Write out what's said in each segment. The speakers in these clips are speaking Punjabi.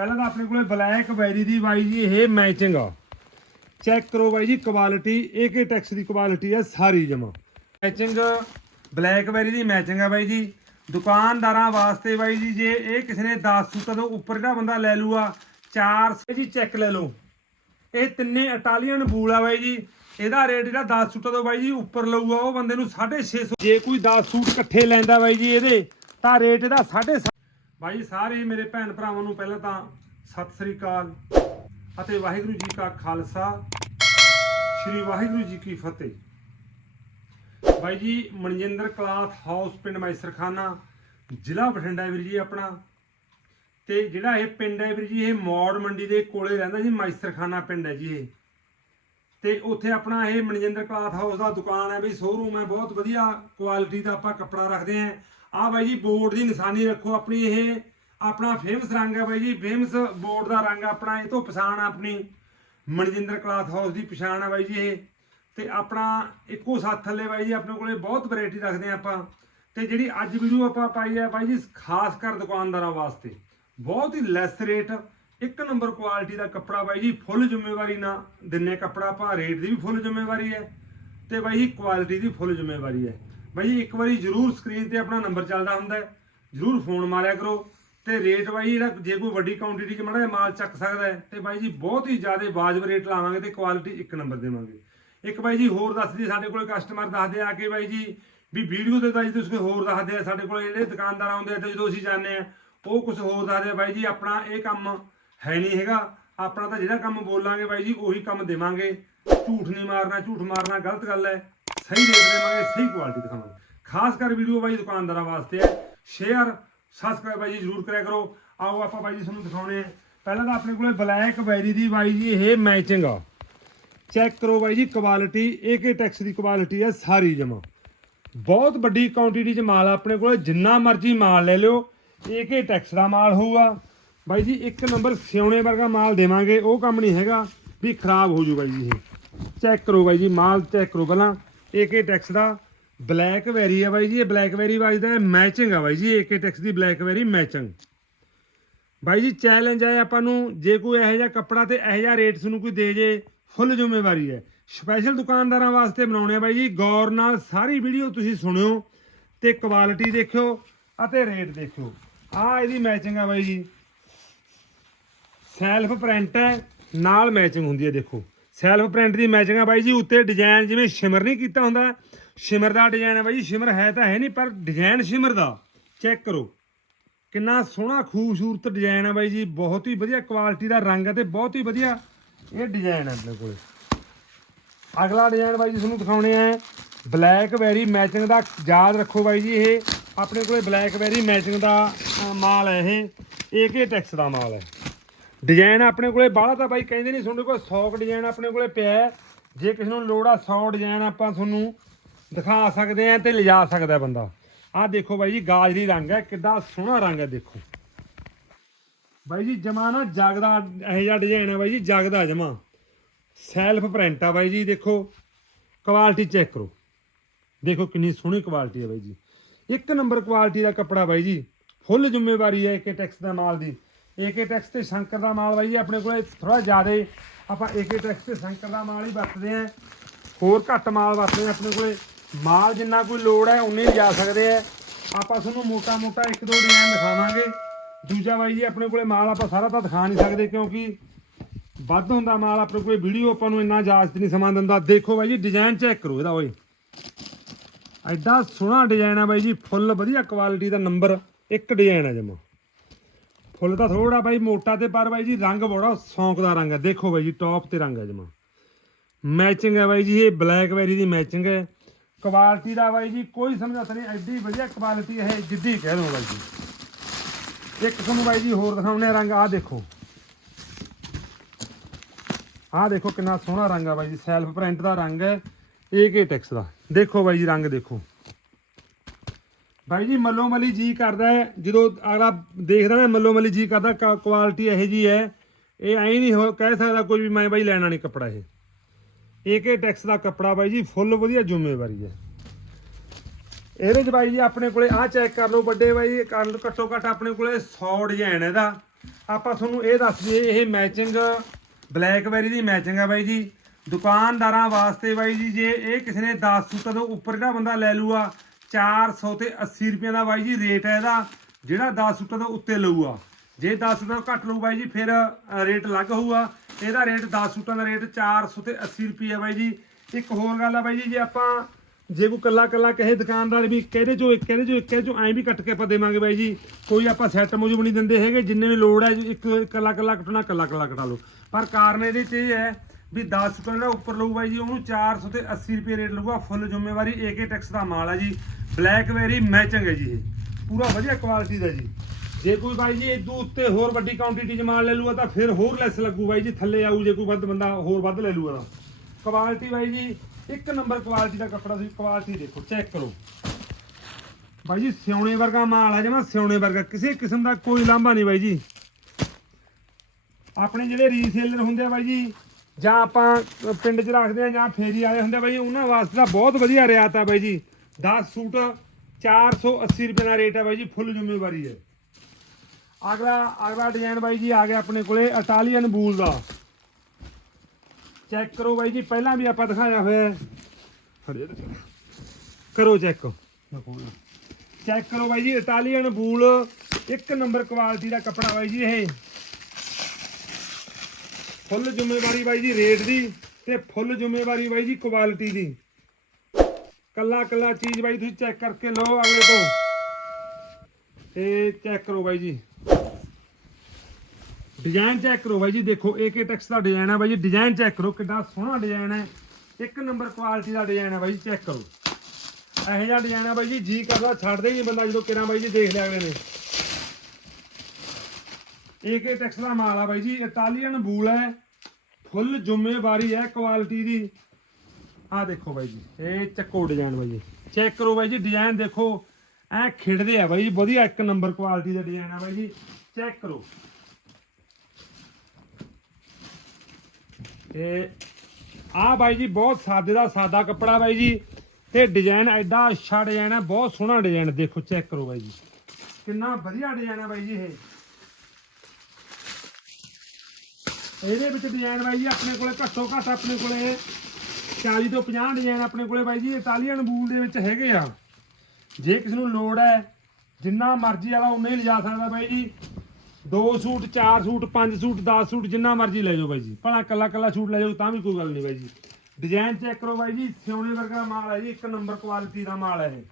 ਪਹਿਲਾਂ ਤਾਂ ਆਪਣੇ ਕੋਲੇ ਬਲੈਕ ਬੈਰੀ ਦੀ ਬਾਈ ਜੀ, ਇਹ ਮੈਚਿੰਗ ਆ। ਚੈੱਕ ਕਰੋ ਬਾਈ ਜੀ ਕੁਆਲਿਟੀ ਏਕੇ ਟੈਕਸ ਦੀ ਕੁਆਲਿਟੀ ਆ, ਸਾਰੀ ਜਮਾ। ਮੈਚਿੰਗ ਬਲੈਕਬੈਰੀ ਦੀ ਮੈਚਿੰਗ ਆ ਬਾਈ ਜੀ। ਦੁਕਾਨਦਾਰਾਂ ਵਾਸਤੇ ਬਾਈ ਜੀ, ਜੇ ਇਹ ਕਿਸੇ ਨੇ 10 ਸੂਟਾਂ ਤੋਂ ਉੱਪਰ ਜਿਹੜਾ ਬੰਦਾ ਲੈ ਲੂਆ 400 ਜੀ ਚੈੱਕ ਲੈ ਲਓ। ਇਹ ਤਿੰਨੇ ਇਟਾਲੀਅਨ ਬੂਲ ਆ ਬਾਈ ਜੀ। ਇਹਦਾ ਰੇਟ ਜਿਹੜਾ 10 ਸੂਟਾਂ ਤੋਂ ਬਾਈ ਜੀ ਉੱਪਰ ਲਊਗਾ, ਉਹ ਬੰਦੇ ਨੂੰ 650 ਜੇ ਕੋਈ 10 ਸੂਟ ਇਕੱਠੇ ਲੈਂਦਾ ਬਾਈ ਜੀ ਇਹਦੇ, ਤਾਂ ਰੇਟ ਇਹਦਾ 7.5 ਬਾਈ ਸਾਰੇ ਮੇਰੇ ਭੈਣ ਭਰਾਵਾਂ ਨੂੰ ਪਹਿਲਾਂ ਤਾਂ ਸਤਿ ਸ੍ਰੀ ਅਕਾਲ ਅਤੇ ਵਾਹਿਗੁਰੂ ਜੀ ਕਾ ਖਾਲਸਾ, ਸ੍ਰੀ ਵਾਹਿਗੁਰੂ ਜੀ ਕੀ ਫਤਿਹ। ਬਾਈ ਜੀ, ਮਨਜਿੰਦਰ ਕਲਾਥ ਹਾਊਸ ਪਿੰਡ ਮੈਸਰਖਾਨਾ, ਜ਼ਿਲ੍ਹਾ ਬਠਿੰਡਾ ਵੀਰ ਜੀ ਆਪਣਾ। ਤੇ ਜਿਹੜਾ ਇਹ ਪਿੰਡ ਹੈ ਵੀਰ ਜੀ, ਇਹ ਮੌੜ ਮੰਡੀ ਦੇ ਕੋਲੇ ਰਹਿੰਦਾ ਜੀ ਮੈਸਰਖਾਨਾ ਪਿੰਡ ਹੈ ਜੀ ਇਹ। ਤੇ ਉੱਥੇ ਆਪਣਾ ਇਹ ਮਨਜਿੰਦਰ ਕਲਾਥ ਹਾਊਸ ਦਾ ਦੁਕਾਨ ਹੈ ਬਈ ਸ਼ੋਰੂਮ ਹੈ, ਬਹੁਤ ਵਧੀਆ ਕੁਆਲਿਟੀ ਦਾ ਆਪਾਂ ਕੱਪੜਾ ਰੱਖਦੇ ਆਂ ਆ ਬਾਈ ਜੀ ਬੋਰਡ ਦੀ ਨਿਸ਼ਾਨੀ ਰੱਖੋ ਆਪਣੀ, ਇਹ ਆਪਣਾ ਫੇਮਸ ਰੰਗ ਹੈ ਬਾਈ ਜੀ ਫੇਮਸ ਬੋਰਡ ਦਾ ਰੰਗ ਆਪਣਾ ਇਹ ਤੋਂ ਪਛਾਣ ਆ ਆਪਣੀ। ਮਨਜਿੰਦਰ ਕਲਾਥ ਹਾਊਸ ਦੀ ਪਛਾਣ ਹੈ ਬਾਈ ਜੀ, ਇਹ। ਤੇ ਆਪਣਾ ਇੱਕੋ ਸਾਥ ਥੱਲੇ ਬਾਈ ਜੀ, ਆਪਣੇ ਕੋਲੇ ਬਹੁਤ ਵੈਰਾਈਟੀ ਰੱਖਦੇ ਆ ਆਪਾਂ। ਤੇ ਜਿਹੜੀ ਅੱਜ ਵੀਡੀਓ ਆਪਾਂ ਪਾਈ ਹੈ ਬਾਈ ਜੀ, ਖਾਸ ਕਰ ਦੁਕਾਨਦਾਰਾਂ ਵਾਸਤੇ। ਬਹੁਤ ਹੀ ਲੈਸ ਰੇਟ ਇੱਕ ਨੰਬਰ ਕੁਆਲਿਟੀ ਦਾ ਕੱਪੜਾ ਬਾਈ ਜੀ ਫੁੱਲ ਜ਼ਿੰਮੇਵਾਰੀ ਨਾ ਦਿੰਨੇ ਕੱਪੜਾ ਆਪਾਂ ਰੇਟ ਦੀ ਵੀ ਫੁੱਲ ਜ਼ਿੰਮੇਵਾਰੀ ਹੈ ਤੇ ਬਾਈ ਜੀ ਕੁਆਲਿਟੀ ਦੀ ਫੁੱਲ ਜ਼ਿੰਮੇਵਾਰੀ ਹੈ। ਬਾਈ ਜੀ, ਇੱਕ ਵਾਰੀ ਜਰੂਰ ਸਕਰੀਨ ਤੇ ਆਪਣਾ ਨੰਬਰ ਚੱਲਦਾ ਹੁੰਦਾ ਹੈ, ਜਰੂਰ ਫੋਨ ਮਾਰਿਆ ਕਰੋ ਤੇ ਰੇਟ ਬਾਈ ਜਿਹੜਾ ਜੇ ਕੋਈ ਵੱਡੀ ਕੁਆਂਟੀਟੀ 'ਚ ਮੜਾ ਮਾਲ ਚੱਕ ਸਕਦਾ ਹੈ ਤੇ ਬਾਈ ਜੀ, ਬਹੁਤ ਹੀ ਜ਼ਿਆਦਾ ਵਾਜਬ ਰੇਟ ਲਾਵਾਂਗੇ ਤੇ ਕੁਆਲਿਟੀ ਇੱਕ ਨੰਬਰ ਦੇਵਾਂਗੇ। ਇੱਕ ਬਾਈ ਜੀ, ਹੋਰ ਦੱਸਦੀ ਸਾਡੇ ਕੋਲ ਕਸਟਮਰ ਦੱਸਦੇ ਆ ਕਿ ਬਾਈ ਜੀ, ਵੀ ਵੀਡੀਓ ਦੇ ਤਾਂ ਜੀ ਤੁਸੀਂ ਕੋਈ ਹੋਰ ਦੱਸਦੇ ਆ, ਸਾਡੇ ਕੋਲ ਜਿਹੜੇ ਦੁਕਾਨਦਾਰ ਆਉਂਦੇ ਆ ਤੇ ਜਦੋਂ ਅਸੀਂ ਜਾਂਦੇ ਆ, ਉਹ ਕੁਝ ਹੋਰ ਦੱਸਦੇ ਆ, ਬਾਈ ਜੀ, ਆਪਣਾ ਇਹ ਕੰਮ ਹੈ ਨਹੀਂ ਹੈਗਾ। ਆਪਣਾ ਤਾਂ ਜਿਹੜਾ ਕੰਮ ਬੋਲਾਂਗੇ ਬਾਈ ਜੀ, ਉਹੀ ਕੰਮ ਦੇਵਾਂਗੇ। ਝੂਠ ਨਹੀਂ ਮਾਰਨਾ, ਝੂਠ ਮਾਰਨਾ ਗਲਤ ਗੱਲ ਹੈ। ਸਹੀ ਰੇਟ ਦੇਵਾਂਗੇ, ਸਹੀ ਕੁਆਲਿਟੀ ਦਿਖਾਵਾਂਗੇ। ਖਾਸ ਕਰ ਵੀਡੀਓ ਬਾਈ ਦੁਕਾਨਦਾਰਾਂ ਵਾਸਤੇ ਹੈ। ਸ਼ੇਅਰ ਸਬਸਕ੍ਰਾਈਬ ਬਾਈ ਜੀ ਜ਼ਰੂਰ ਕਰਿਆ ਕਰੋ। ਆਓ ਆਪਾਂ ਬਾਈ ਜੀ ਤੁਹਾਨੂੰ ਦਿਖਾਉਣੇ ਆ ਪਹਿਲਾਂ ਤਾਂ ਆਪਣੇ ਕੋਲੇ ਬਲੈਕ ਬੈਰੀ ਦੀ ਬਾਈ ਜੀ ਇਹ ਮੈਚਿੰਗ ਆ। ਚੈੱਕ ਕਰੋ ਬਾਈ ਜੀ ਕੁਆਲਿਟੀ ਏਕੇ ਟੈਕਸ ਦੀ ਕੁਆਲਿਟੀ ਹੈ ਸਾਰੀ ਜਮਾ। ਬਹੁਤ ਵੱਡੀ ਕੁਆਂਟੀਟੀ ਚ ਮਾਲ ਆ ਆਪਣੇ ਕੋਲ, ਜਿੰਨਾ ਮਰਜ਼ੀ ਮਾਲ ਲੈ ਲਿਓ। ਏਕੇ ਟੈਕਸ ਦਾ ਮਾਲ ਹੋਊਗਾ। ਬਾਈ ਜੀ, ਇੱਕ ਨੰਬਰ ਸਿਉਣੇ ਵਰਗਾ ਮਾਲ ਦੇਵਾਂਗੇ, ਉਹ ਕੰਮ ਨਹੀਂ ਹੈਗਾ ਵੀ ਖਰਾਬ ਹੋ ਜੂ ਬਾਈ ਜੀ ਇਹ। ਚੈੱਕ ਕਰੋ ਬਾਈ ਜੀ, ਮਾਲ ਚੈੱਕ ਕਰੋ ਪਹਿਲਾਂ। ਏਕੇ ਟੈਕਸ ਦਾ ਬਲੈਕ ਵੈਰੀ ਹੈ ਬਾਈ ਜੀ, ਇਹ ਬਲੈਕ ਵੈਰੀ ਵੱਜਦਾ ਮੈਚਿੰਗ ਆ ਬਾਈ ਜੀ ਏਕੇ ਟੈਕਸ ਦੀ ਬਲੈਕ ਵੈਰੀ ਮੈਚਿੰਗ ਬਾਈ ਜੀ ਚੈਲੰਜ ਹੈ ਆਪਾਂ ਨੂੰ, ਜੇ ਕੋਈ ਇਹੋ ਜਿਹਾ ਕੱਪੜਾ ਤੇ ਇਹੋ ਜਿਹਾ ਰੇਟ ਤੁਹਾਨੂੰ ਕੋਈ ਦੇ ਜੇ ਫੁੱਲ ਜ਼ਿੰਮੇਵਾਰੀ ਹੈ। ਸਪੈਸ਼ਲ ਦੁਕਾਨਦਾਰਾਂ ਵਾਸਤੇ ਬਣਾਉਣੇ ਆ ਬਾਈ ਜੀ, ਗੌਰ ਨਾਲ ਸਾਰੀ ਵੀਡੀਓ ਤੁਸੀਂ ਸੁਣਿਓ ਤੇ ਕੁਆਲਿਟੀ ਦੇਖਿਓ ਅਤੇ ਰੇਟ ਦੇਖਿਓ। ਆਹ ਇਹਦੀ ਮੈਚਿੰਗ ਆ ਬਾਈ ਜੀ। ਸੈਲਫ ਪ੍ਰਿੰਟ ਹੈ, ਨਾਲ ਮੈਚਿੰਗ ਹੁੰਦੀ ਹੈ ਦੇਖੋ। ਸੈਲਫ ਪ੍ਰਿੰਟ ਦੀ ਮੈਚਿੰਗ ਆ ਬਾਈ ਜੀ, ਉੱਤੇ ਡਿਜ਼ਾਈਨ ਜਿਵੇਂ ਸ਼ਿਮਰ ਨਹੀਂ ਕੀਤਾ ਹੁੰਦਾ। ਸ਼ਿਮਰ ਦਾ ਡਿਜ਼ਾਈਨ ਹੈ ਬਾਈ ਜੀ, ਸ਼ਿਮਰ ਹੈ ਤਾਂ ਹੈ ਨਹੀਂ, ਪਰ ਡਿਜ਼ਾਈਨ ਸ਼ਿਮਰ ਦਾ। ਚੈੱਕ ਕਰੋ। ਕਿੰਨਾ ਸੋਹਣਾ, ਖੂਬਸੂਰਤ ਡਿਜ਼ਾਈਨ ਹੈ ਬਾਈ ਜੀ, ਬਹੁਤ ਹੀ ਵਧੀਆ ਕੁਆਲਿਟੀ ਦਾ ਰੰਗ ਹੈ ਤੇ ਬਹੁਤ ਹੀ ਵਧੀਆ ਇਹ ਡਿਜ਼ਾਈਨ ਹੈ ਆਪਣੇ ਕੋਲੇ। ਅਗਲਾ ਡਿਜ਼ਾਈਨ ਬਾਈ ਜੀ ਤੁਹਾਨੂੰ ਦਿਖਾਉਣੇ ਆ। ਬਲੈਕ ਬੈਰੀ ਮੈਚਿੰਗ ਦਾ, ਯਾਦ ਰੱਖੋ ਬਾਈ ਜੀ ਇਹ। ਆਪਣੇ ਕੋਲੇ ਬਲੈਕ ਬੈਰੀ ਮੈਚਿੰਗ ਦਾ ਮਾਲ ਹੈ ਇਹ। ਏਕੇ ਟੈਕਸ ਦਾ ਮਾਲ ਹੈ ਡਿਜ਼ਾਈਨ ਆਪਣੇ ਕੋਲੇ ਬਾਹਲਾ ਤਾਂ ਬਾਈ ਕਹਿੰਦੇ ਨਹੀਂ, ਤੁਹਾਡੇ ਕੋਲ 100 ਡਿਜ਼ਾਈਨ ਆਪਣੇ ਕੋਲੇ ਪਿਆ ਜੇ ਕਿਸੇ ਨੂੰ ਲੋੜ ਆ 100 ਡਿਜ਼ਾਈਨ ਆਪਾਂ ਤੁਹਾਨੂੰ ਦਿਖਾ ਸਕਦੇ ਆ ਤੇ ਲਿਜਾ ਸਕਦਾ ਬੰਦਾ। ਆਹ ਦੇਖੋ ਬਾਈ ਜੀ, ਗਾਜਰੀ ਰੰਗ ਹੈ, ਕਿੱਡਾ ਸੋਹਣਾ ਰੰਗ ਹੈ ਦੇਖੋ। ਬਾਈ ਜੀ, ਜਮਾ ਨਾ ਜਗਦਾ, ਇਹੋ ਜਿਹਾ ਡਿਜ਼ਾਈਨ ਹੈ ਬਾਈ ਜੀ, ਜਗਦਾ ਜਮਾ। ਸੈਲਫ ਪ੍ਰਿੰਟ ਆ ਬਾਈ ਜੀ, ਦੇਖੋ ਕੁਆਲਿਟੀ ਚੈੱਕ ਕਰੋ। ਦੇਖੋ ਕਿੰਨੀ ਸੋਹਣੀ ਕੁਆਲਿਟੀ ਹੈ ਬਾਈ ਜੀ। ਇੱਕ ਨੰਬਰ ਕੁਆਲਿਟੀ ਦਾ ਕੱਪੜਾ ਬਾਈ ਜੀ, ਫੁੱਲ ਜ਼ਿੰਮੇਵਾਰੀ ਹੈ ਏਕੇ ਟੈਕਸ ਦਾ ਮਾਲ ਦੀ। ਏਕੇ ਟੈਕਸ ਤੇ ਸ਼ੰਕਰ ਦਾ ਮਾਲ ਬਾਈ ਜੀ, ਆਪਣੇ ਕੋਲੇ ਥੋੜਾ ਜ਼ਿਆਦਾ ਆਪਾਂ ਏਕੇ ਟੈਕਸ ਤੇ ਸ਼ੰਕਰ ਦਾ ਮਾਲ ਹੀ ਵਰਤਦੇ ਆਂ ਹੋਰ ਘੱਟ ਮਾਲ ਵਰਤਦੇ ਆਂ ਆਪਣੇ ਕੋਲੇ। ਮਾਲ ਜਿੰਨਾ ਕੋਈ ਲੋੜ ਹੈ ਉਨੇ ਹੀ ਜਾ ਸਕਦੇ ਆ ਆਪਾਂ ਤੁਹਾਨੂੰ ਮੋਟਾ ਮੋਟਾ ਇੱਕ ਦੋ ਡਿਜ਼ਾਈਨ ਦਿਖਾਵਾਂਗੇ। ਦੂਜਾ ਬਾਈ ਜੀ, ਆਪਣੇ ਕੋਲੇ ਮਾਲ ਆਪਾਂ ਸਾਰਾ ਤਾਂ ਦਿਖਾ ਨਹੀਂ ਸਕਦੇ ਕਿਉਂਕਿ ਵੱਧ ਹੁੰਦਾ ਮਾਲ ਆਪਣੇ ਕੋਲੇ। ਵੀਡੀਓ ਆਪਾਂ ਨੂੰ ਇੰਨਾ ਇਜਾਜ਼ਤ ਨਹੀਂ ਸਮਾਂ ਦਿੰਦਾ। ਦੇਖੋ ਬਾਈ ਜੀ ਡਿਜ਼ਾਈਨ ਚੈੱਕ ਕਰੋ ਇਹਦਾ ਓਏ। ਐਡਾ ਸੋਹਣਾ ਡਿਜ਼ਾਈਨ ਆ ਬਾਈ ਜੀ, ਫੁੱਲ ਵਧੀਆ ਕੁਆਲਿਟੀ ਦਾ ਨੰਬਰ ਇੱਕ ਡਿਜ਼ਾਈਨ ਆ ਜਮਾ। ਫੁੱਲ ਤਾਂ ਥੋੜਾ ਬਾਈ ਮੋਟਾ ਤੇ, ਪਰ ਬਾਈ ਜੀ ਰੰਗ ਬੜਾ ਸੌਂਕ ਦਾ ਰੰਗ ਹੈ। ਦੇਖੋ ਬਾਈ ਜੀ ਟੌਪ ਤੇ ਰੰਗ ਹੈ ਜਮਾ। ਮੈਚਿੰਗ ਹੈ ਬਾਈ ਜੀ, ਇਹ ਬਲੈਕਬੈਰੀ ਦੀ ਮੈਚਿੰਗ ਹੈ। ਕੁਆਲਿਟੀ ਦਾ ਬਾਈ ਜੀ ਕੋਈ ਸਮਝੌਤਾ ਨਹੀਂ, ਐਡੀ ਵਧੀਆ ਕੁਆਲਿਟੀ ਹੈ ਜਿੱਦੀ ਕਹਿ ਦੋ ਬਾਈ ਜੀ। ਇੱਕ ਤੁਹਾਨੂੰ ਬਾਈ ਜੀ ਹੋਰ ਦਿਖਾਉਂਦੇ ਆ ਰੰਗ, ਆਹ ਦੇਖੋ। ਆਹ ਦੇਖੋ ਕਿੰਨਾ ਸੋਹਣਾ ਰੰਗ ਆ ਬਾਈ ਜੀ ਸੈਲਫ ਪ੍ਰਿੰਟ ਦਾ ਰੰਗ ਹੈ ਏਕੇ ਟੈਕਸ ਦਾ। ਦੇਖੋ ਬਾਈ ਜੀ ਰੰਗ ਦੇਖੋ। ਬਾਈ ਜੀ, ਮੱਲੋ ਮੱਲੀ ਜੀ ਕਰਦਾ ਹੈ। ਜਦੋਂ ਅਗਲਾ ਦੇਖਦਾ ਨਾ, ਮੱਲੋ ਮੱਲੀ ਜੀ ਕਰਦਾ ਕੁਆਲਿਟੀ ਇਹੋ ਜੀ ਹੈ। ਇਹ ਐਂ ਨਹੀਂ ਹੋ, ਕਹਿ ਸਕਦਾ ਕੋਈ ਵੀ ਮੈਂ ਬਾਈ ਲੈਣਾ ਨਹੀਂ ਕੱਪੜਾ ਇਹ। ਏਕੇ ਟੈਕਸ ਦਾ ਕੱਪੜਾ ਬਾਈ ਜੀ, ਫੁੱਲ ਵਧੀਆ ਜ਼ਿੰਮੇਵਾਰੀ ਹੈ। ਇਹਦੇ ਚ ਬਾਈ ਜੀ ਆਪਣੇ ਕੋਲੇ ਆਹ ਚੈੱਕ ਕਰ ਲਓ ਵੱਡੇ ਬਾਈ ਘੱਟੋ ਘੱਟ ਆਪਣੇ ਕੋਲੇ 100 ਡਿਜ਼ਾਈਨ ਇਹਦਾ। ਆਪਾਂ ਤੁਹਾਨੂੰ ਇਹ ਦੱਸ ਦਈਏ, ਇਹ ਮੈਚਿੰਗ ਬਲੈਕਬੈਰੀ ਦੀ ਮੈਚਿੰਗ ਆ ਬਾਈ ਜੀ। ਦੁਕਾਨਦਾਰਾਂ ਵਾਸਤੇ ਬਾਈ ਜੀ, ਜੇ ਇਹ ਕਿਸੇ ਨੇ 10 ਸੂਟਾਂ ਤੋਂ ਉੱਪਰ ਜਿਹੜਾ ਬੰਦਾ ਲੈ ਲੂਗਾ 400 ਤੇ 80 ਰੁਪਏ ਦਾ ਬਾਈ ਜੀ ਰੇਟ ਹੈ ਇਹਦਾ, ਜਿਹੜਾ 10 ਸੂਟਾਂ ਤੋਂ ਉੱਤੇ ਲਊਗਾ। ਜੇ 10 ਸੂਟਾਂ ਤੋਂ ਘੱਟ ਲਊ ਬਾਈ ਜੀ, ਫਿਰ ਰੇਟ ਅਲੱਗ ਹੋਊਗਾ। ਇਹਦਾ ਰੇਟ 10 ਸੂਟਾਂ ਦਾ ਰੇਟ 400 ਤੇ 80 ਰੁਪਏ ਬਾਈ ਜੀ। ਇੱਕ ਹੋਰ ਗੱਲ ਆ ਬਾਈ ਜੀ, ਜੇ ਆਪਾਂ, ਜੇ ਕੋਈ ਕੱਲਾ ਕੱਲਾ ਕਹੇ ਦੁਕਾਨਦਾਰ ਵੀ ਕਿਹਦੇ ਚੋਂ ਇੱਕ ਕਿਹਦੇ ਚੋਂ ਇੱਕ ਕਿਹਦੇ ਚੋਂ ਐਂ ਵੀ ਕੱਟ ਕੇ ਆਪਾਂ ਦੇਵਾਂਗੇ ਬਾਈ ਜੀ। ਕੋਈ ਆਪਾਂ ਸੈੱਟ ਮੌਜੂਬ ਨਹੀਂ ਦਿੰਦੇ ਹੈਗੇ, ਜਿੰਨੇ ਵੀ ਲੋੜ ਹੈ, ਇੱਕ ਕੱਲਾ ਕੱਲਾ ਕਟਣਾ, ਕੱਲਾ ਕੱਲਾ ਕਟਾ ਲਓ। ਪਰ ਕਾਰਨ ਇਹਦੇ ਚ ਇਹ ਹੈ ਵੀ 10 ਤੋਂ ਜਿਹੜਾ ਉੱਪਰ ਲਊ ਬਾਈ ਜੀ, ਉਹਨੂੰ 400 ਤੇ 80 ਰੁਪਏ ਰੇਟ ਲਊਗਾ, ਫੁੱਲ ਜ਼ਿੰਮੇਵਾਰੀ ਏਕੇ ਟੈਕਸ ਦਾ ਮਾਲ ਹੈ ਜੀ। ਬਲੈਕਬੇਰੀ ਮੈਚਿੰਗ ਹੈ ਜੀ ਇਹ। ਪੂਰਾ ਵਧੀਆ ਕੁਆਲਿਟੀ ਦਾ ਜੀ। ਜੇ ਕੋਈ ਬਾਈ ਜੀ ਇਦੋਂ ਉੱਤੇ ਹੋਰ ਵੱਡੀ ਕੁਆਂਟੀਟੀ ਚ ਮਾਲ ਲੈ ਲੂਗਾ ਤਾਂ ਫਿਰ ਹੋਰ ਲੈਸ ਲੱਗੂ ਬਾਈ ਜੀ। ਥੱਲੇ ਆਊ ਜੇ ਕੋਈ ਵੱਧ ਬੰਦਾ ਹੋਰ ਵੱਧ ਲੈ ਲੂਗਾ ਤਾਂ। ਕੁਆਲਿਟੀ ਬਾਈ ਜੀ, ਇੱਕ ਨੰਬਰ ਕੁਆਲਿਟੀ ਦਾ ਕੱਪੜਾ ਤੁਸੀਂ ਕੁਆਲਿਟੀ ਦੇਖੋ ਚੈੱਕ ਕਰੋ। ਬਾਈ ਜੀ, ਸਿਉਣੇ ਵਰਗਾ ਮਾਲ ਹੈ ਜਮਾ ਸਿਉਣੇ ਵਰਗਾ। ਕਿਸੇ ਕਿਸਮ ਦਾ ਕੋਈ ਲਾਂਭਾ ਨਹੀਂ ਬਾਈ ਜੀ। ਆਪਣੇ ਜਿਹੜੇ ਰੀਸੇਲਰ ਹੁੰਦੇ ਆ ਬਾਈ ਜੀ ਜਾਂ ਆਪਾਂ ਪਿੰਡ 'ਚ ਰੱਖਦੇ ਆ ਜਾਂ ਫੇਰੀ ਵਾਲੇ ਹੁੰਦੇ ਬਾਈ, ਉਹਨਾਂ ਵਾਸਤੇ ਤਾਂ ਬਹੁਤ ਵਧੀਆ ਰਿਆਤ ਆ ਬਾਈ ਜੀ। 10 ਸੂਟ 480 ਰੁਪਏ ਦਾ ਰੇਟ ਹੈ ਬਾਈ ਜੀ, ਫੁੱਲ ਜ਼ਿੰਮੇਵਾਰੀ ਹੈ। ਅਗਲਾ ਅਗਲਾ ਡਿਜ਼ਾਈਨ ਬਾਈ ਜੀ ਆ ਗਿਆ ਆਪਣੇ ਕੋਲੇ ਇਟਾਲੀਅਨ ਬੂਲ ਦਾ। ਚੈੱਕ ਕਰੋ ਬਾਈ ਜੀ, ਪਹਿਲਾਂ ਵੀ ਆਪਾਂ ਦਿਖਾਇਆ ਹੋਇਆ ਕਰੋ ਚੈੱਕ ਚੈੱਕ ਕਰੋ ਬਾਈ ਜੀ ਇਟਾਲੀਅਨ ਬੂਲ ਇੱਕ ਨੰਬਰ ਕੁਆਲਿਟੀ ਦਾ ਕੱਪੜਾ ਬਾਈ ਜੀ ਇਹ। ਫੁੱਲ ਜ਼ਿੰਮੇਵਾਰੀ ਬਾਈ ਜੀ ਰੇਟ ਦੀ ਤੇ ਫੁੱਲ ਜ਼ਿੰਮੇਵਾਰੀ ਬਾਈ ਜੀ ਕੁਆਲਿਟੀ ਦੀ। ਕੱਲਾ ਕੱਲਾ ਚੀਜ਼ ਬਾਈ ਤੁਸੀਂ ਚੈੱਕ ਕਰਕੇ ਲਓ ਅਗਲੇ ਤੋਂ। ਤੇ ਚੈੱਕ ਕਰੋ ਬਾਈ ਜੀ। ਡਿਜ਼ਾਈਨ ਚੈੱਕ ਕਰੋ ਬਾਈ ਜੀ, ਦੇਖੋ ਏਕੇ ਟੈਕਸ ਦਾ ਡਿਜ਼ਾਈਨ ਹੈ ਬਾਈ ਜੀ। ਡਿਜ਼ਾਈਨ ਚੈੱਕ ਕਰੋ ਕਿੰਨਾ ਸੋਹਣਾ ਡਿਜ਼ਾਈਨ ਹੈ ਇੱਕ ਨੰਬਰ ਕੁਆਲਿਟੀ ਦਾ ਡਿਜ਼ਾਈਨ ਹੈ ਬਾਈ ਜੀ ਚੈੱਕ ਕਰੋ। ਇਹੋ ਜਿਹਾ ਡਿਜ਼ਾਈਨ ਹੈ ਬਾਈ ਜੀ ਜੀ ਕਰਦਾ, ਛੱਡਦੇ ਹੀ ਨਹੀਂ ਬੰਦਾ ਜਦੋਂ ਕਿਰਾਂ ਬਾਈ ਜੀ ਦੇਖ ਲਿਆ ਅਗਲੇ ਨੇ। ਏਕੇ ਟੈਕਸ ਦਾ ਮਾਲ ਆ ਬਾਈ ਜੀ, ਇਟਾਲੀਅਨ ਬੂਲ ਹੈ। ਫੁੱਲ ਜ਼ਿੰਮੇਵਾਰੀ ਹੈ ਕੁਆਲਿਟੀ ਦੀ। ਆ ਦੇਖੋ ਬਾਈ ਜੀ, ਇਹ ਚੱਕੋ ਡਿਜ਼ਾਈਨ ਬਾਈ ਜੀ। ਚੈੱਕ ਕਰੋ ਬਾਈ ਜੀ ਡਿਜ਼ਾਈਨ ਦੇਖੋ। ਐ ਖਿੜਦੇ ਆ ਬਾਈ ਜੀ, ਵਧੀਆ ਇੱਕ ਨੰਬਰ ਕੁਆਲਿਟੀ ਦਾ ਡਿਜ਼ਾਈਨ ਆ ਬਾਈ ਜੀ। ਚੈੱਕ ਕਰੋ। ਤੇ ਆ ਬਾਈ ਜੀ, ਬਹੁਤ ਸਾਦੇ ਦਾ ਸਾਦਾ ਕੱਪੜਾ ਬਾਈ ਜੀ। ਤੇ ਡਿਜ਼ਾਈਨ ਐਡਾ ਅੱਛਾ ਡਿਜ਼ਾਈਨ ਹੈ ਬਹੁਤ ਸੋਹਣਾ ਡਿਜ਼ਾਈਨ ਦੇਖੋ ਚੈੱਕ ਕਰੋ ਬਾਈ ਜੀ। ਕਿੰਨਾ ਵਧੀਆ ਡਿਜ਼ਾਈਨ ਹੈ ਬਾਈ ਜੀ ਇਹ। ਇਹਦੇ ਵਿੱਚ ਡਿਜ਼ਾਈਨ ਬਾਈ ਜੀ ਆਪਣੇ ਕੋਲੇ ਘੱਟੋ ਘੱਟ ਆਪਣੇ ਕੋਲੇ 40 ਤੋਂ 50 ਡਿਜ਼ਾਈਨ ਆਪਣੇ ਕੋਲੇ ਬਾਈ ਜੀ, ਇਟਾਲੀਅਨ ਬੂਲ ਦੇ ਵਿੱਚ ਹੈਗੇ ਆ। ਜੇ ਕਿਸੇ ਨੂੰ ਲੋੜ ਹੈ, ਜਿੰਨਾ ਮਰਜ਼ੀ ਵਾਲਾ ਉਨਾ ਹੀ ਲਿਜਾ ਸਕਦਾ ਬਾਈ ਜੀ। ਦੋ ਸੂਟ, ਚਾਰ ਸੂਟ, ਪੰਜ ਸੂਟ 10 ਸੂਟ, ਜਿੰਨਾ ਮਰਜ਼ੀ ਲੈ ਜਾਓ ਬਾਈ ਜੀ। ਭਲਾ ਕੱਲਾ ਕੱਲਾ ਸੂਟ ਲੈ ਜਾਓ, ਤਾਂ ਵੀ ਕੋਈ ਗੱਲ ਨਹੀਂ ਬਾਈ ਜੀ। ਡਿਜ਼ਾਈਨ ਚੈੱਕ ਕਰੋ ਬਾਈ ਜੀ, ਸਿਉਣੇ ਵਰਗਾ ਮਾਲ ਹੈ ਜੀ, ਇੱਕ ਨੰਬਰ ਕੁਆਲਿਟੀ ਦਾ ਮਾਲ ਹੈ ਇਹ।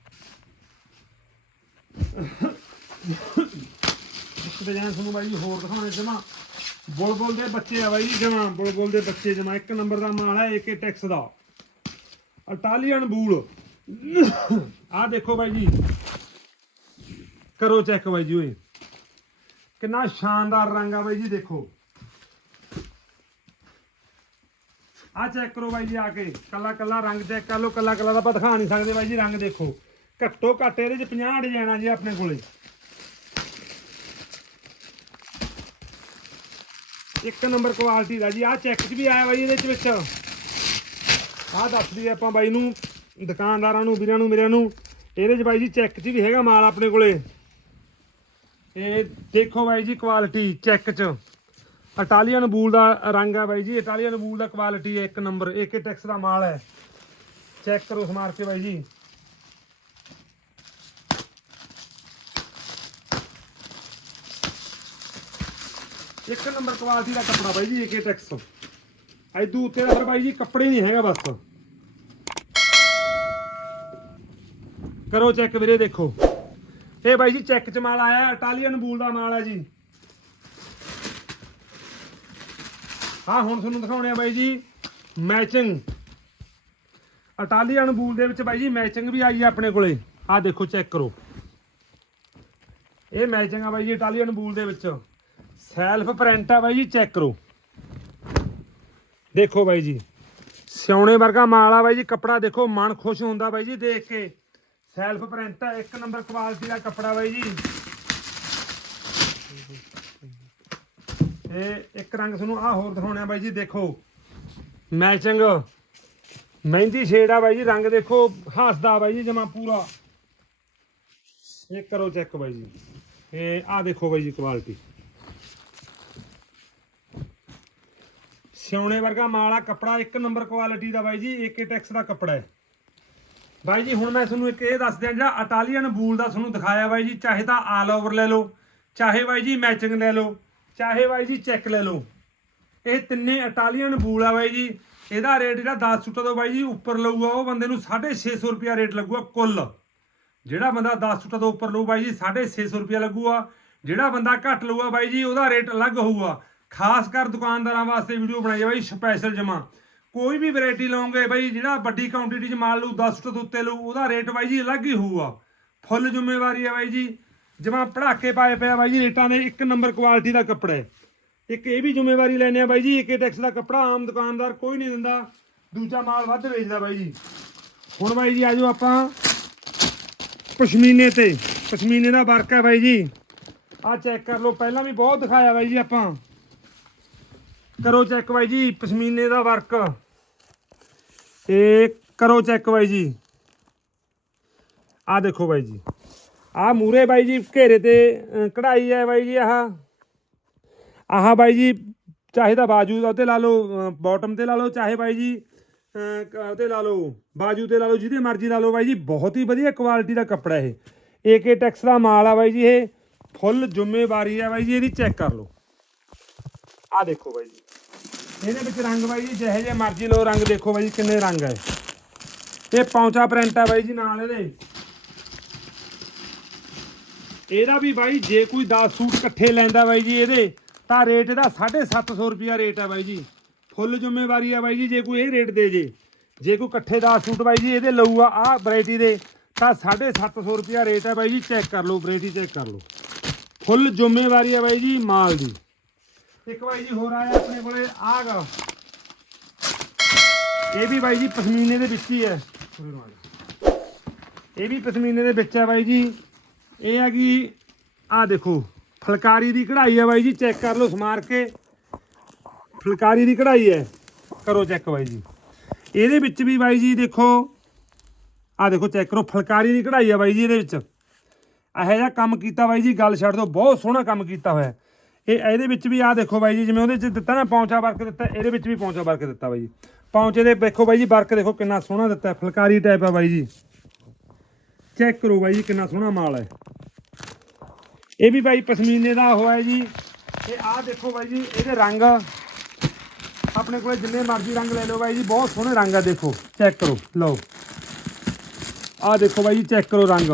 ਇੱਕ ਡਿਜ਼ਾਈਨ ਤੁਹਾਨੂੰ ਬਾਈ ਜੀ ਹੋਰ ਦਿਖਾਉਣੇ ਜਮਾ। ਬੁਲਬੁਲ ਦੇ ਬੱਚੇ ਆ ਬਾਈ ਜਮਾ ਬੁਲਬੁਲ ਦੇ ਬੱਚੇ ਜਮਾ। ਇੱਕ ਨੰਬਰ ਦਾ ਮਾਲ ਹੈ ਏਕੇ ਟੈਕਸ ਦਾ। ਇਟਾਲੀਅਨ ਬੂਲ। ਆ ਦੇਖੋ ਬਾਈ ਜੀ। ਕਰੋ ਚੈੱਕ ਬਾਈ ਜੀ ਓਏ। ਕਿੰਨਾ ਸ਼ਾਨਦਾਰ ਰੰਗ ਆ ਬਾਈ ਜੀ, ਦੇਖੋ। ਆ ਚੈੱਕ ਕਰੋ ਬਾਈ ਜੀ ਆ ਕੇ। ਕੱਲਾ ਕੱਲਾ ਰੰਗ ਚੈੱਕ ਕਰ ਲਓ, ਕੱਲਾ ਕੱਲਾ ਤਾਂ ਆਪਾਂ ਦਿਖਾ ਨਹੀਂ ਸਕਦੇ ਬਾਈ ਜੀ, ਰੰਗ ਦੇਖੋ। ਘੱਟੋ ਘੱਟ ਇਹਦੇ ਚ 50 ਡਿਜ਼ਾਈਨ ਆ ਜੀ ਆਪਣੇ ਕੋਲੇ। ਇੱਕ ਨੰਬਰ ਕੁਆਲਿਟੀ ਦਾ ਜੀ, ਆਹ ਚੈੱਕ 'ਚ ਵੀ ਆਇਆ ਬਾਈ ਇਹਦੇ ਚ ਵਿੱਚ। ਆਹ ਦੱਸ ਦਈਏ ਆਪਾਂ ਬਾਈ ਨੂੰ, ਦੁਕਾਨਦਾਰਾਂ ਨੂੰ, ਵੀਰਾਂ ਨੂੰ, ਮੇਰਿਆਂ ਨੂੰ। ਇਹਦੇ 'ਚ ਬਾਈ ਜੀ ਚੈੱਕ 'ਚ ਵੀ ਹੈਗਾ ਮਾਲ ਆਪਣੇ ਕੋਲੇ। ਇਹ ਦੇਖੋ ਬਾਈ ਜੀ ਕੁਆਲਿਟੀ ਚੈੱਕ 'ਚ। ਇਟਾਲੀਅਨ ਬੂਲ ਦਾ ਰੰਗ ਆ ਬਾਈ ਜੀ, ਇਟਾਲੀਅਨ ਬੂਲ ਦਾ ਕੁਆਲਿਟੀ ਹੈ ਇੱਕ ਨੰਬਰ, ਏਕੇ ਟੈਕਸ ਦਾ ਮਾਲ ਹੈ। ਚੈੱਕ ਕਰੋ ਸਮਾਰ ਕੇ ਬਾਈ ਜੀ। ਇੱਕ ਨੰਬਰ ਕੁਆਲਿਟੀ ਦਾ ਕੱਪੜਾ ਬਾਈ ਜੀ ਏਕੇ ਟੈਕਸ ਐਦੂ ਉੱਤੇ ਦਾ ਫਿਰ ਬਾਈ ਜੀ, ਕੱਪੜੇ ਨਹੀਂ ਹੈਗਾ ਬਸ। ਕਰੋ ਚੈੱਕ ਵੀਰੇ, ਦੇਖੋ। ਇਹ ਬਾਈ ਜੀ, ਚੈੱਕ ਚ ਮਾਲ ਆਇਆ, ਇਟਾਲੀਅਨ ਬੂਲ ਦਾ ਮਾਲ ਹੈ ਜੀ। ਹਾਂ ਹੁਣ ਤੁਹਾਨੂੰ ਦਿਖਾਉਣੇ ਆ ਬਾਈ ਜੀ, ਮੈਚਿੰਗ। ਇਟਾਲੀਅਨ ਬੂਲ ਦੇ ਵਿੱਚ ਬਾਈ ਜੀ, ਮੈਚਿੰਗ ਵੀ ਆਈ ਆ ਆਪਣੇ ਕੋਲੇ। ਆਹ ਦੇਖੋ, ਚੈੱਕ ਕਰੋ। ਇਹ ਮੈਚਿੰਗ ਆ ਬਾਈ ਜੀ, ਇਟਾਲੀਅਨ ਬੂਲ ਦੇ ਵਿੱਚ। ਸੈਲਫ ਪ੍ਰਿੰਟ ਆ ਬਾਈ ਜੀ ਚੈੱਕ ਕਰੋ। ਦੇਖੋ ਬਾਈ ਜੀ, ਸਿਉਣੇ ਵਰਗਾ ਮਾਲ ਆ ਬਾਈ ਜੀ, ਕੱਪੜਾ ਦੇਖੋ, ਮਨ ਖੁਸ਼ ਹੁੰਦਾ ਬਾਈ ਜੀ, ਦੇਖ ਕੇ। ਸੈਲਫ ਪ੍ਰਿੰਟ ਆ, ਇੱਕ ਨੰਬਰ ਕੁਆਲਿਟੀ ਦਾ ਕੱਪੜਾ ਬਾਈ ਜੀ। ਇਹ ਇੱਕ ਰੰਗ ਤੁਹਾਨੂੰ ਆ ਹੋਰ ਦਿਖਾਉਣਾ ਬਾਈ ਜੀ, ਦੇਖੋ। ਮੈਚਿੰਗ ਮਹਿੰਦੀ ਸ਼ੇਡ ਆ ਬਾਈ ਜੀ, ਰੰਗ ਦੇਖੋ, ਹੱਸਦਾ ਬਾਈ ਜੀ, ਜਮਾ ਪੂਰਾ। ਇਹ ਕਰੋ ਚੈੱਕ ਬਾਈ ਜੀ। ਇਹ ਆ ਦੇਖੋ ਬਾਈ ਜੀ ਕੁਆਲਿਟੀ ਸਿਉਣੇ ਵਰਗਾ ਮਾਲ ਆ, ਕੱਪੜਾ ਇੱਕ ਨੰਬਰ ਕੁਆਲਿਟੀ ਦਾ ਬਾਈ ਜੀ ਏਕੇ ਟੈਕਸ ਦਾ ਕੱਪੜਾ ਹੈ। ਬਾਈ ਜੀ, ਹੁਣ ਮੈਂ ਤੁਹਾਨੂੰ ਇੱਕ ਇਹ ਦੱਸ ਦਿਆਂ, ਜਿਹੜਾ ਇਟਾਲੀਅਨ ਬੂਲ ਦਾ ਤੁਹਾਨੂੰ ਦਿਖਾਇਆ ਬਾਈ ਜੀ, ਚਾਹੇ ਤਾਂ ਆਲ ਓਵਰ ਲੈ ਲਓ, ਚਾਹੇ ਬਾਈ ਜੀ ਮੈਚਿੰਗ ਲੈ ਲਓ, ਚਾਹੇ ਬਾਈ ਜੀ ਚੈੱਕ ਲੈ ਲਓ। ਇਹ ਤਿੰਨੇ ਇਟਾਲੀਅਨ ਬੂਲ ਆ ਬਾਈ ਜੀ, ਇਹਦਾ ਰੇਟ ਜਿਹੜਾ 10 ਸੂਟਾਂ ਤੋਂ ਬਾਈ ਜੀ ਉੱਪਰ ਲਊਗਾ, ਉਹ ਬੰਦੇ ਨੂੰ 650 ਰੁਪਿਆ ਰੇਟ ਲੱਗੂਗਾ ਕੁੱਲ। ਜਿਹੜਾ ਬੰਦਾ 10 ਸੁੱਟਾ ਤੋਂ ਉੱਪਰ ਲਊ ਬਾਈ ਜੀ 650 ਰੁਪਿਆ ਲੱਗੂਗਾ। ਜਿਹੜਾ ਬੰਦਾ ਘੱਟ ਲਊਗਾ ਬਾਈ ਜੀ, ਉਹਦਾ ਰੇਟ ਅਲੱਗ ਹੋਊਗਾ। ਖਾਸ ਕਰ ਦੁਕਾਨਦਾਰਾਂ ਵਾਸਤੇ ਵੀਡੀਓ ਬਣਾਈ ਹੈ ਬਾਈ ਸਪੈਸ਼ਲ ਜਮਾ। ਕੋਈ ਵੀ ਵੈਰਾਈਟੀ ਲਓਗੇ ਬਾਈ, ਜਿਹੜਾ ਵੱਡੀ ਕੁਆਂਟੀਟੀ 'ਚ ਮਾਲ ਲਊ 10 ਸੁੱਟਾ ਤੋਂ ਉੱਤੇ ਲਊ ਉਹਦਾ ਰੇਟ ਬਾਈ ਜੀ ਅਲੱਗ ਹੀ ਹੋਊਗਾ। ਫੁੱਲ ਜ਼ਿੰਮੇਵਾਰੀ ਹੈ ਬਾਈ ਜੀ। ਜਮਾ ਪੜਾਕੇ ਪਾਏ ਪਿਆ ਬਾਈ ਜੀ ਰੇਟਾਂ ਦੇ ਇੱਕ ਨੰਬਰ ਕੁਆਲਿਟੀ ਦਾ ਕੱਪੜਾ ਹੈ। ਇੱਕ ਇਹ ਵੀ ਜ਼ਿੰਮੇਵਾਰੀ ਲੈਣੇ ਆ ਬਾਈ ਜੀ, ਇੱਕ ਟੈਕਸ ਦਾ ਕੱਪੜਾ ਆਮ ਦੁਕਾਨਦਾਰ ਕੋਈ ਨਹੀਂ ਦਿੰਦਾ। ਦੂਜਾ ਮਾਲ ਵੱਧ ਵੇਚਦਾ ਬਾਈ ਜੀ। ਹੁਣ ਬਾਈ ਜੀ ਆਜੋ ਆਪਾਂ ਪਸ਼ਮੀਨੇ ਤੇ। ਪਸ਼ਮੀਨੇ ਦਾ ਵਰਕ ਹੈ ਬਾਈ ਜੀ। ਆ ਚੈੱਕ ਕਰ ਲਓ, ਪਹਿਲਾਂ ਵੀ ਬਹੁਤ ਦਿਖਾਇਆ ਬਾਈ ਜੀ ਆਪਾਂ। ਕਰੋ ਚੈੱਕ ਬਾਈ ਜੀ ਪਸ਼ਮੀਨੇ ਦਾ ਵਰਕ। ਇਹ ਕਰੋ ਚੈੱਕ ਬਾਈ ਜੀ। ਆ ਦੇਖੋ ਬਾਈ ਜੀ। ਆ ਮੂਰੇ ਬਾਈ ਜੀ ਘੇਰੇ ਤੇ ਕਢਾਈ ਹੈ ਬਾਈ ਜੀ ਆਹ। ਆਹ ਬਾਈ ਜੀ ਚਾਹੇ ਤਾਂ ਬਾਜੂ ਦਾ ਤੇ ਲਾ ਲਓ ਬਾਟਮ ਤੇ ਲਾ ਲਓ ਚਾਹੇ ਬਾਈ ਜੀ ਅਹ, ਕ- ਲਾ ਲਓ ਬਾਜੂ ਤੇ ਲਾ ਲਓ ਜਿਹਦੇ ਮਰਜ਼ੀ ਲਾ ਲਓ ਬਾਈ ਜੀ ਬਹੁਤ ਹੀ ਵਧੀਆ ਕੁਆਲਿਟੀ ਦਾ ਕੱਪੜਾ ਇਹ। ਏਕੇ ਟੈਕਸ ਦਾ ਮਾਲ ਆ ਬਾਈ ਜੀ ਇਹ। ਫੁੱਲ ਜ਼ਿੰਮੇਵਾਰੀ ਆ ਬਾਈ ਜੀ ਇਹਦੀ ਚੈੱਕ ਕਰ ਲਓ। ਆ ਦੇਖੋ ਬਾਈ ਜੀ। ਇਹਦੇ ਵਿੱਚ ਰੰਗ ਬਾਈ ਜੀ ਜਿਹੇ ਜਿਹੇ ਮਰਜ਼ੀ ਲਓ, ਰੰਗ ਦੇਖੋ ਬਾਈ ਜੀ ਕਿੰਨੇ ਰੰਗ ਹੈ ਇਹ। ਪੌਂਚਾ ਪ੍ਰਿੰਟ ਆ ਬਾਈ ਜੀ ਨਾਲ ਇਹਦੇ। ਇਹਦਾ ਵੀ ਬਾਈ ਜੇ ਕੋਈ 10 ਸੂਟ ਇਕੱਠੇ ਲੈਂਦਾ ਬਾਈ ਜੀ ਇਹਦੇ, ਤਾਂ ਰੇਟ ਇਹਦਾ 750 ਰੁਪਿਆ ਰੇਟ ਹੈ ਬਾਈ ਜੀ। ਫੁੱਲ ਜ਼ਿੰਮੇਵਾਰੀ ਆ ਬਾਈ ਜੀ, ਜੇ ਕੋਈ ਇਹ ਰੇਟ ਦੇ ਜੇ। ਜੇ ਕੋਈ ਇਕੱਠੇ 10 ਸੂਟ ਬਾਈ ਜੀ ਇਹਦੇ ਲਊਗਾ ਆਹ ਵੈਰਾਈਟੀ ਦੇ, ਤਾਂ 750 ਰੁਪਿਆ ਰੇਟ ਹੈ ਬਾਈ ਜੀ, ਚੈੱਕ ਕਰ ਲਓ ਵੈਰਾਈਟੀ ਚੈੱਕ ਕਰ ਲਓ। ਫੁੱਲ ਜ਼ਿੰਮੇਵਾਰੀ ਆ ਬਾਈ ਜੀ ਮਾਲ ਦੀ। ਇੱਕ ਬਾਈ ਜੀ ਹੋਰ ਆਇਆ ਆਪਣੇ ਕੋਲੇ, ਆਹ ਗਾ। ਇਹ ਵੀ ਬਾਈ ਜੀ ਪਸ਼ਮੀਨੇ ਦੇ ਵਿੱਚ ਹੀ ਹੈ। ਇਹ ਵੀ ਪਸ਼ਮੀਨੇ ਦੇ ਵਿੱਚ ਹੈ ਬਾਈ ਜੀ। ਇਹ ਹੈਗੀ ਆਹ ਦੇਖੋ, ਫੁਲਕਾਰੀ ਦੀ ਕਢਾਈ ਹੈ ਬਾਈ ਜੀ, ਚੈੱਕ ਕਰ ਲਓ ਸਮਾਰ ਕੇ। ਫੁਲਕਾਰੀ ਦੀ ਕਢਾਈ ਹੈ। ਕਰੋ ਚੈੱਕ ਬਾਈ ਜੀ। ਇਹਦੇ ਵਿੱਚ ਵੀ ਬਾਈ ਜੀ ਦੇਖੋ, ਆਹ ਦੇਖੋ ਚੈੱਕ ਕਰੋ, ਫੁਲਕਾਰੀ ਦੀ ਕਢਾਈ ਹੈ ਬਾਈ ਜੀ ਇਹਦੇ ਵਿੱਚ। ਇਹੋ ਜਿਹਾ ਕੰਮ ਕੀਤਾ ਬਾਈ ਜੀ, ਗੱਲ ਛੱਡ ਦਿਓ, ਬਹੁਤ ਸੋਹਣਾ ਕੰਮ ਕੀਤਾ ਹੋਇਆ ਇਹ ਇਹਦੇ ਵਿੱਚ ਵੀ ਆ ਦੇਖੋ ਬਾਈ ਜੀ ਜਿਵੇਂ ਉਹਦੇ ਚ ਦਿੱਤਾ ਨਾ ਪੌਂਚਾ ਵਰਕ ਦਿੱਤਾ ਇਹਦੇ ਵਿੱਚ ਵੀ ਪੌਂਚਾ ਵਰਕ ਦਿੱਤਾ ਬਾਈ ਜੀ। ਪੌਂਚੇ ਦੇ ਦੇਖੋ ਬਾਈ ਜੀ ਵਰਕ ਦੇਖੋ ਕਿੰਨਾ ਸੋਹਣਾ ਦਿੱਤਾ ਹੈ, ਫੁਲਕਾਰੀ ਟਾਈਪ ਆ ਬਾਈ ਜੀ। ਚੈੱਕ ਕਰੋ ਬਾਈ ਜੀ ਕਿੰਨਾ ਸੋਹਣਾ ਮਾਲ ਹੈ। ਇਹ ਵੀ ਬਾਈ ਪਸ਼ਮੀਨੇ ਦਾ ਹੋਇਆ ਜੀ। ਇਹ ਆਹ ਦੇਖੋ ਬਾਈ ਜੀ ਇਹਦੇ ਰੰਗ ਆਪਣੇ ਕੋਲੇ ਜਿੰਨੇ ਮਰਜ਼ੀ ਰੰਗ ਲੈ ਲਓ ਬਾਈ ਜੀ ਬਹੁਤ ਸੋਹਣੇ ਰੰਗ ਆ ਦੇਖੋ। ਚੈੱਕ ਕਰੋ ਲਓ। ਆਹ ਦੇਖੋ ਬਾਈ ਜੀ ਚੈੱਕ ਕਰੋ ਰੰਗ।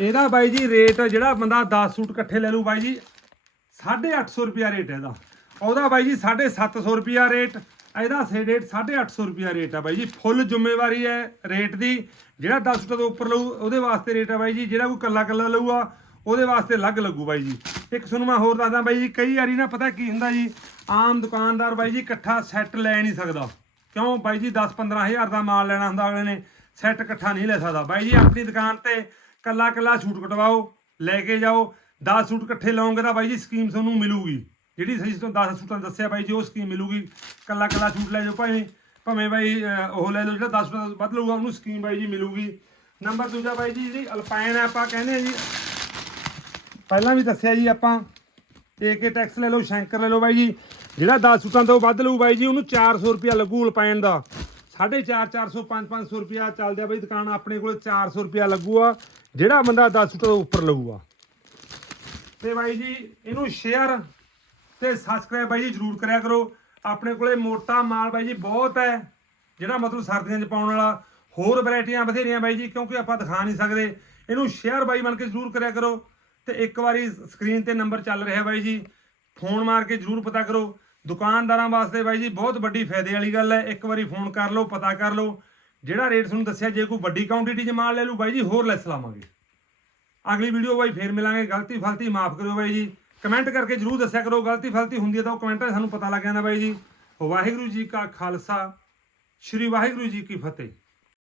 ਇਹਦਾ ਬਾਈ ਜੀ ਰੇਟ ਜਿਹੜਾ ਬੰਦਾ 10 ਸੂਟ ਇਕੱਠੇ ਲੈ ਲੂ ਬਾਈ ਜੀ 850 ਰੁਪਿਆ ਰੇਟ ਹੈ ਇਹਦਾ। ਉਹਦਾ ਬਾਈ ਜੀ 750 ਰੁਪਿਆ ਰੇਟ, ਇਹਦਾ ਸੇ ਰੇਟ 850 ਰੁਪਿਆ ਰੇਟ ਹੈ ਬਾਈ ਜੀ, ਫੁੱਲ ਜ਼ਿੰਮੇਵਾਰੀ ਹੈ ਰੇਟ ਦੀ। ਜਿਹੜਾ 10 ਸੂਟਾਂ ਤੋਂ ਉੱਪਰ ਲਊ, ਉਹਦੇ ਵਾਸਤੇ ਰੇਟ ਹੈ ਬਾਈ ਜੀ, ਜਿਹੜਾ ਕੋਈ ਕੱਲਾ ਕੱਲਾ ਲਊਗਾ, ਉਹਦੇ ਵਾਸਤੇ ਅਲੱਗ ਲੱਗੂ ਬਾਈ ਜੀ। ਇੱਕ ਤੁਹਾਨੂੰ ਮੈਂ ਹੋਰ ਦੱਸਦਾ ਬਾਈ ਜੀ, ਕਈ ਵਾਰੀ ਨਾ ਪਤਾ ਕੀ ਹੁੰਦਾ ਜੀ, ਆਮ ਦੁਕਾਨਦਾਰ ਬਾਈ ਜੀ ਇਕੱਠਾ ਸੈੱਟ ਲੈ ਨਹੀਂ ਸਕਦਾ। ਕਿਉਂ? ਬਾਈ ਜੀ 10 15000 ਦਾ ਮਾਲ ਲੈਣਾ ਹੁੰਦਾ, ਅਗਲੇ ਨੇ ਸੈੱਟ ਇਕੱਠਾ ਨਹੀਂ ਲੈ ਸਕਦਾ। ਬਾਈ ਜੀ, ਆਪਣੀ ਦੁਕਾਨ ਤੇ ਕੱਲਾ ਕੱਲਾ ਛੂਟ ਕਟਵਾਓ, ਲੈ ਕੇ ਜਾਓ 10 ਸੂਟ ਇਕੱਠੇ ਲਾਓਗੇ ਤਾਂ ਬਾਈ ਜੀ ਸਕੀਮ ਤੁਹਾਨੂੰ ਮਿਲੂਗੀ। ਜਿਹੜੀ ਸਹੀ ਤੋਂ 10 ਸੂਟਾਂ ਦੱਸਿਆ ਬਾਈ ਜੀ, ਉਹ ਸਕੀਮ ਮਿਲੂਗੀ। ਕੱਲਾ ਕੱਲਾ ਛੂਟ ਲੈ ਜਾਓ ਭਾਵੇਂ ਭਾਵੇਂ ਬਾਈ ਉਹ ਲੈ ਲਓ, ਜਿਹੜਾ 10 ਸੂਟਾਂ ਵੱਧ ਲਊਗਾ, ਉਹਨੂੰ ਸਕੀਮ ਬਾਈ ਜੀ ਮਿਲੂਗੀ। ਨੰਬਰ ਦੂਜਾ ਬਾਈ ਜੀ, ਜਿਹੜੀ ਅਲਪਾਈਨ ਆਪਾਂ ਕਹਿੰਦੇ ਆ ਜੀ। ਪਹਿਲਾਂ ਵੀ ਦੱਸਿਆ ਜੀ ਆਪਾਂ ਏਕੇ ਟੈਕਸ ਲੈ ਲਓ, ਸ਼ੈਂਕਰ ਲੈ ਲਓ ਬਾਈ ਜੀ। ਜਿਹੜਾ 10 ਸੂਟਾਂ ਤੋਂ ਵੱਧ ਲਊ ਬਾਈ ਜੀ, ਉਹਨੂੰ 400 ਰੁਪਿਆ ਲੱਗੂ ਉਲਪਾਇਣ ਦਾ। 450 400 500 ਰੁਪਿਆ ਚੱਲਦਾ ਬਾਈ, ਦੁਕਾਨ ਆਪਣੇ ਕੋਲ 400 ਰੁਪਿਆ ਲੱਗੂਗਾ ਜਿਹੜਾ ਬੰਦਾ 10 ਸੂਟਾਂ ਤੋਂ ਉੱਪਰ ਲਊਗਾ। ਤੇ ਬਾਈ ਜੀ, ਇਹਨੂੰ ਸ਼ੇਅਰ ਤੇ ਸਬਸਕ੍ਰਾਈਬ ਬਾਈ ਜੀ ਜਰੂਰ ਕਰਿਆ ਕਰੋ। ਆਪਣੇ ਕੋਲੇ ਮੋਟਾ ਮਾਲ ਬਾਈ ਜੀ ਬਹੁਤ ਹੈ। ਜਿਹੜਾ ਮਤਲਬ ਸਰਦੀਆਂ 'ਚ ਪਾਉਣ ਵਾਲਾ, ਹੋਰ ਵੈਰਾਈਟੀਆਂ ਬਥੇਰੀਆਂ ਬਾਈ ਜੀ, ਕਿਉਂਕਿ ਆਪਾਂ ਦਿਖਾ ਨਹੀਂ ਸਕਦੇ। ਇਹਨੂੰ ਸ਼ੇਅਰ ਬਾਈ ਬਣ ਕੇ ਜਰੂਰ ਕਰਿਆ ਕਰੋ। ਤੇ ਇੱਕ ਵਾਰੀ ਸਕਰੀਨ ਤੇ ਨੰਬਰ ਚੱਲ ਰਿਹਾ ਬਾਈ ਜੀ ਫੋਨ ਮਾਰ ਕੇ ਜਰੂਰ ਪਤਾ ਕਰੋ। ਦੁਕਾਨਦਾਰਾਂ ਵਾਸਤੇ ਬਾਈ ਜੀ ਬਹੁਤ ਵੱਡੀ ਫਾਇਦੇ ਵਾਲੀ ਗੱਲ ਹੈ। ਇੱਕ ਵਾਰੀ ਫੋਨ ਕਰ ਲਓ, ਪਤਾ ਕਰ ਲਓ। ਜਿਹੜਾ ਰੇਟ ਤੁਹਾਨੂੰ ਦੱਸਿਆ, ਜੇ ਕੋਈ ਵੱਡੀ ਕੁਆਂਟੀਟੀ 'ਚ ਮਾਲ ਲੈ ਲੂ ਬਾਈ ਜੀ, ਹੋਰ ਲੈਸ ਲਾਵਾਂਗੇ। ਅਗਲੀ ਵੀਡੀਓ ਬਾਈ ਫੇਰ ਮਿਲਾਂਗੇ, ਗਲਤੀ ਫਲਤੀ ਮਾਫ ਕਰਿਓ ਬਾਈ ਜੀ। ਕਮੈਂਟ ਕਰਕੇ ਜਰੂਰ ਦੱਸਿਆ ਕਰੋ, ਗਲਤੀ ਫਲਤੀ ਹੁੰਦੀ ਹੈ ਤਾਂ ਉਹ ਕਮੈਂਟਾਂ ਸਾਨੂੰ ਪਤਾ ਲੱਗ ਜਾਂਦਾ ਬਾਈ ਜੀ। ਵਾਹਿਗੁਰੂ ਜੀ ਕਾ ਖਾਲਸਾ, ਸ੍ਰੀ ਵਾਹਿਗੁਰੂ ਜੀ ਕੀ ਫਤਿਹ।